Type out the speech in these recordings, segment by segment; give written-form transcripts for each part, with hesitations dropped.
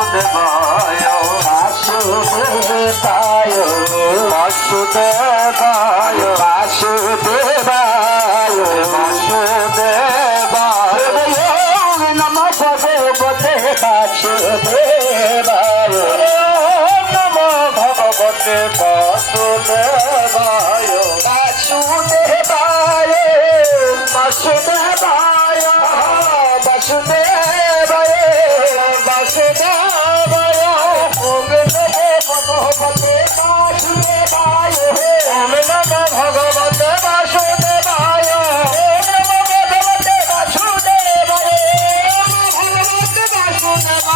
বাসুদেবায় বাসুদেবায় বাসুদেবায় বাসুদেবায় বাসুদেবায় নমো ভগবতে বাসুদেবায় নমো ভগবতে বাসুদেবায় বাসুদেবায় বাসুদেবায় বাসুদেবায় বাসুদেবায় ওম নমো ভগবতে বাসুদেবায় ওম নমো ভগবতে বাসুদেবায় ওম নমো ভগবতে বাসুদেবায় ভগবতে বাসুদেবায়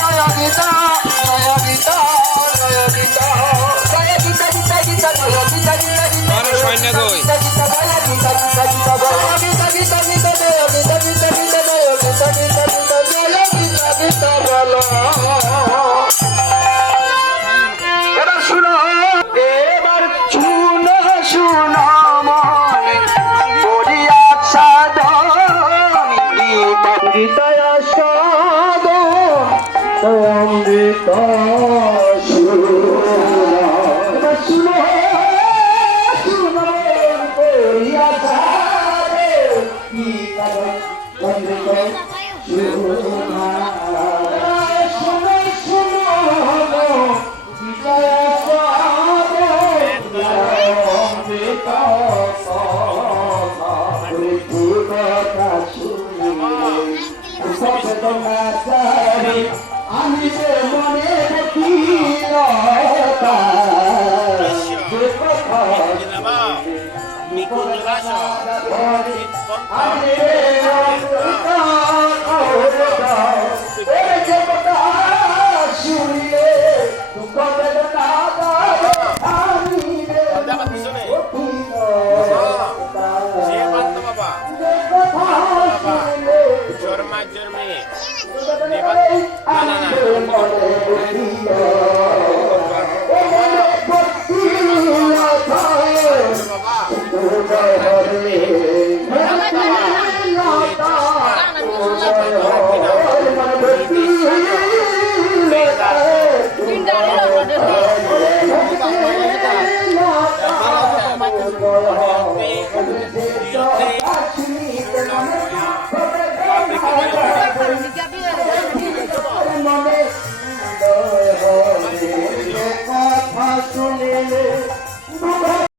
জয় গীতা জয় গীতা জয় গীতা জয় গীতা গীতা গীতা জয় গীতা গীতা গীতা মানুষ হয় না কই এবার শুনো মনে করিয়া সাধন গীতায় সাধন অমৃত শুনো করিয়া সাধন গীতায় অমৃত আমি যে মনে রাখি শুনলে